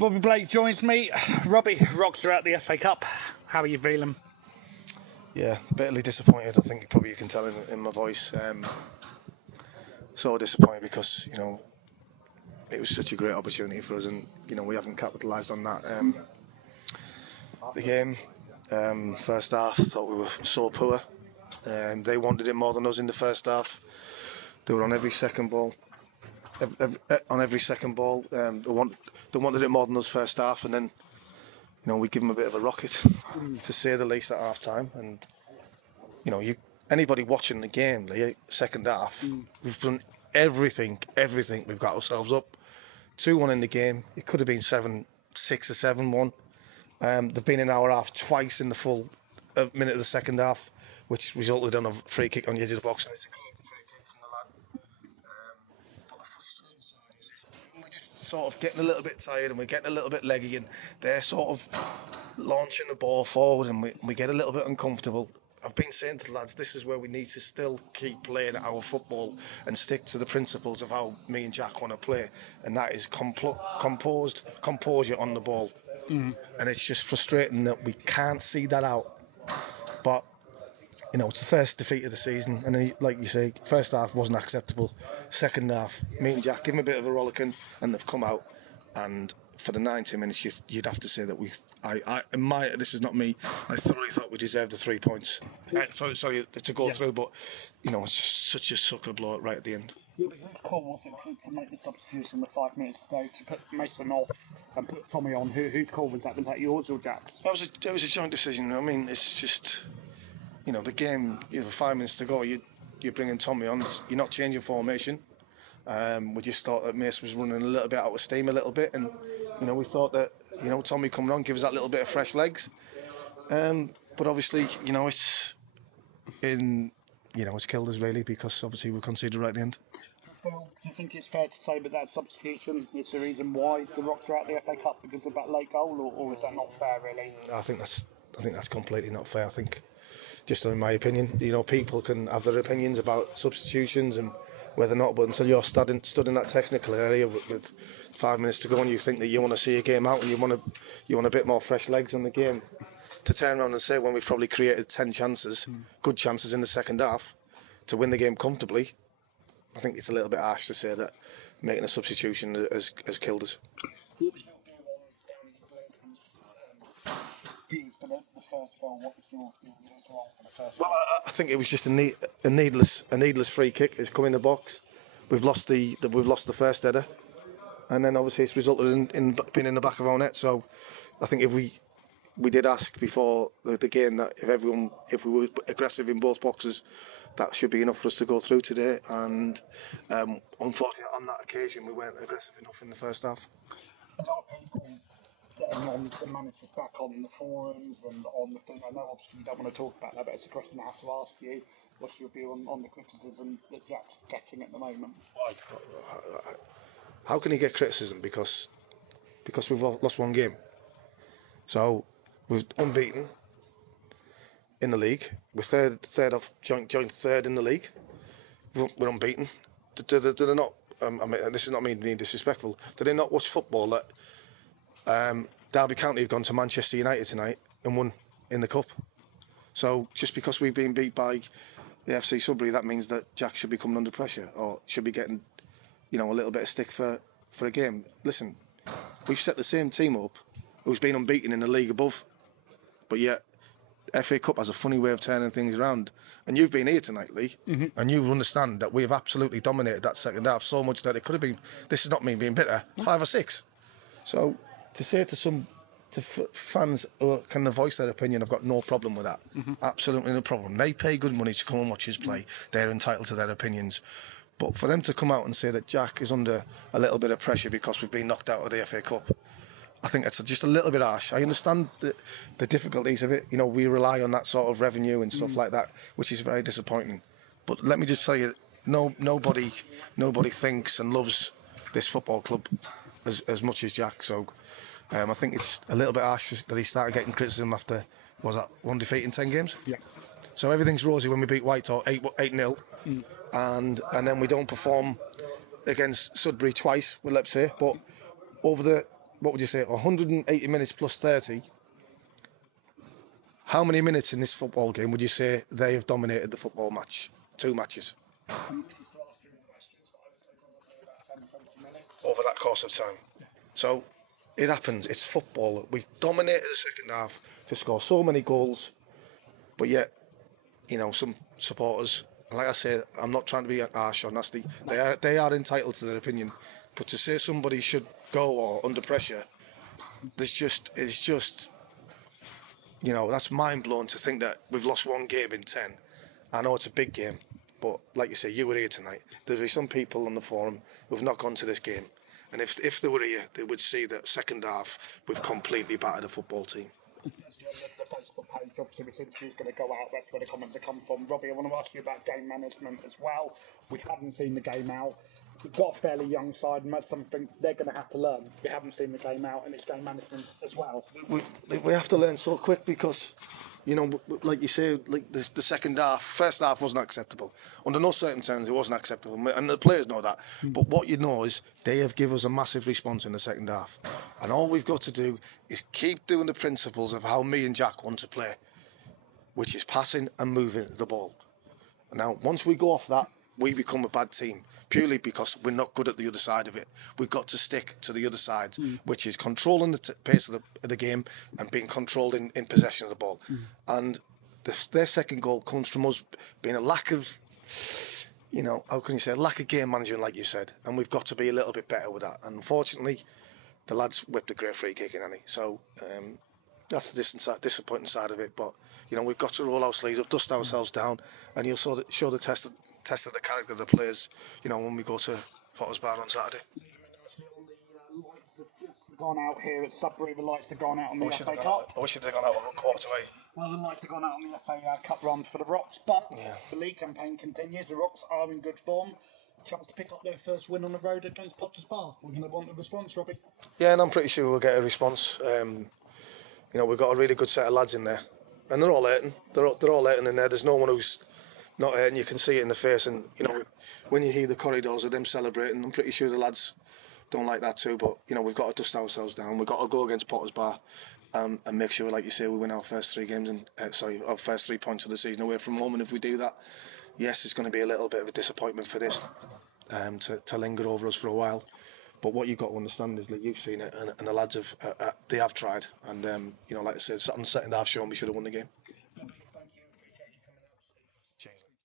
Robbie Blake joins me. Robbie, rocks are at the FA Cup. How are you feeling? Yeah, bitterly disappointed. I think probably you can tell in my voice. So disappointed because it was such a great opportunity for us, and we haven't capitalised on that. The game, first half, thought we were so poor. They wanted it more than us in the first half. They were on every second ball. On every second ball, they wanted it more than us first half, and then we give them a bit of a rocket, to say the least, at half time. And anybody watching the game, the second half, we've done everything. We've got ourselves up 2-1 in the game. It could have been 7-6 or 7-1. They've been in our half twice in the full minute of the second half, which resulted in a free kick on the edge of the box. And it's a great free kick from the lad. But we're just sort of getting a little bit tired, and we're getting a little bit leggy, and they're sort of launching the ball forward, and we get a little bit uncomfortable. I've been saying to the lads, this is where we need to still keep playing our football and stick to the principles of how me and Jack want to play, and that is composure on the ball. And it's just frustrating that we can't see that out. But it's the first defeat of the season, and like you say, first half wasn't acceptable. Second half, me and Jack give them a bit of a rollicking, and they've come out, and for the 90 minutes, you'd have to say that this is not me, I thoroughly thought we deserved the 3 points. Sorry to go through, but it's just such a sucker blow right at the end. Yeah, but whose call was it to make the substitution with 5 minutes to go to put Mason off and put Tommy on? Whose call was that? Was that yours or Jack's? It was a joint decision. I mean, it's just the game. 5 minutes to go, you're bringing Tommy on. You're not changing formation. We just thought that Mace was running a little bit out of steam a little bit, and we thought that Tommy coming on gives that little bit of fresh legs. But obviously it's killed us really, because obviously we conceded right at the end. Phil, do you think it's fair to say that substitution is the reason why the Rocks are out the FA Cup, because of that late goal, or is that not fair really? I think that's completely not fair. I think, just in my opinion, people can have their opinions about substitutions and whether or not, but until you're stood in that technical area with 5 minutes to go, and you think that you want to see a game out and you want a bit more fresh legs on the game, to turn around and say, when we've probably created 10 chances, good chances in the second half, to win the game comfortably, I think it's a little bit harsh to say that making a substitution has killed us. What was your view on the first goal? What was your goal for the first goal? Well, I think it was just a needless free kick. It's come in the box. We've lost the first header, and then obviously it's resulted in being in the back of our net. So I think if we did ask before the game that if we were aggressive in both boxes, that should be enough for us to go through today. And unfortunately, on that occasion, we weren't aggressive enough in the first half. A lot of people getting on the manager's back on the forums and on the thing. I know obviously you don't want to talk about that, but it's a question I have to ask you. What's your view on the criticism that Jack's getting at the moment? How can he get criticism? Because we've lost one game. So we're unbeaten in the league. We're joint third in the league. We're unbeaten. Do they not? I mean, this is not me being disrespectful. Do they not watch football that Derby County have gone to Manchester United tonight and won in the cup? So just because we've been beat by the AFC Sudbury, that means that Jack should be coming under pressure, or should be getting a little bit of stick for a game. Listen, we've set the same team up who's been unbeaten in the league above, but yet FA Cup has a funny way of turning things around. And you've been here tonight, Lee, and you understand that we have absolutely dominated that second half so much that it could have been, this is not me being bitter, 5 or 6. So to say to fans who can voice their opinion, I've got no problem with that. Absolutely no problem. They pay good money to come and watch us play. They're entitled to their opinions. But for them to come out and say that Jack is under a little bit of pressure because we've been knocked out of the FA Cup, I think that's just a little bit harsh. I understand the difficulties of it. We rely on that sort of revenue and stuff like that, which is very disappointing. But let me just tell you, nobody thinks and loves this football club as much as Jack. So I think it's a little bit harsh that he started getting criticism after, was that one defeat in 10 games? Yeah. So everything's rosy when we beat Whitehall 8-0, and then we don't perform against Sudbury twice, well, let's say. But over the what would you say, 180 minutes plus 30. How many minutes in this football game would you say they have dominated the football match? 2 matches. Over that course of time. So it happens. It's football. We've dominated the second half to score so many goals, but yet, some supporters, like I say, I'm not trying to be harsh or nasty. They are entitled to their opinion, but to say somebody should go or under pressure, it's just that's mind blowing to think that we've lost 1 game in 10. I know it's a big game, but like you say, you were here tonight. There'll be some people on the forum who've not gone to this game, and if they were here, they would see that second half we've completely battered a football team. The Facebook page, obviously, this interview is going to go out. That's where the comments have come from. Robbie, I want to ask you about game management as well. We haven't seen the game out. We've got a fairly young side, and that's something they're going to have to learn. We haven't seen the game out, and it's game management as well. We have to learn so quick because, like you say, like the second half, first half wasn't acceptable. Under no circumstances, it wasn't acceptable, and the players know that. But what you know is they have given us a massive response in the second half, and all we've got to do is keep doing the principles of how me and Jack want to play, which is passing and moving the ball. Now, once we go off that, we become a bad team, purely because we're not good at the other side of it. We've got to stick to the other side, which is controlling the pace of the game and being controlled in possession of the ball. And their second goal comes from us being a lack of, how can you say, a lack of game management, like you said. And we've got to be a little bit better with that. And unfortunately, the lads whipped a great free kick in, Annie. So that's the disappointing side of it. But, we've got to roll our sleeves up, dust ourselves down, and you'll show the test of the character of the players, when we go to Potter's Bar on Saturday. The lights have just gone out here at Sudbury. The lights have gone out on the FA Cup. I wish it had gone out a quarter to 8. Well, the lights have gone out on the FA Cup run for the Rocks, but the league campaign continues. The Rocks are in good form. Chance to pick up their first win on the road against Potter's Bar. We're going to want a response, Robbie. Yeah, and I'm pretty sure we'll get a response. We've got a really good set of lads in there, and they're all hurting. They're all hurting in there. There's no one who's not hurting. You can see it in the face, and when you hear the corridors of them celebrating, I'm pretty sure the lads don't like that too. But we've got to dust ourselves down. We've got to go against Potter's Bar and make sure, like you say, we win our first 3 games and our first 3 points of the season away from home. And if we do that, yes, it's going to be a little bit of a disappointment for this to linger over us for a while. But what you've got to understand is that you've seen it, and the lads have tried. And like I said, on the second half shown we should have won the game.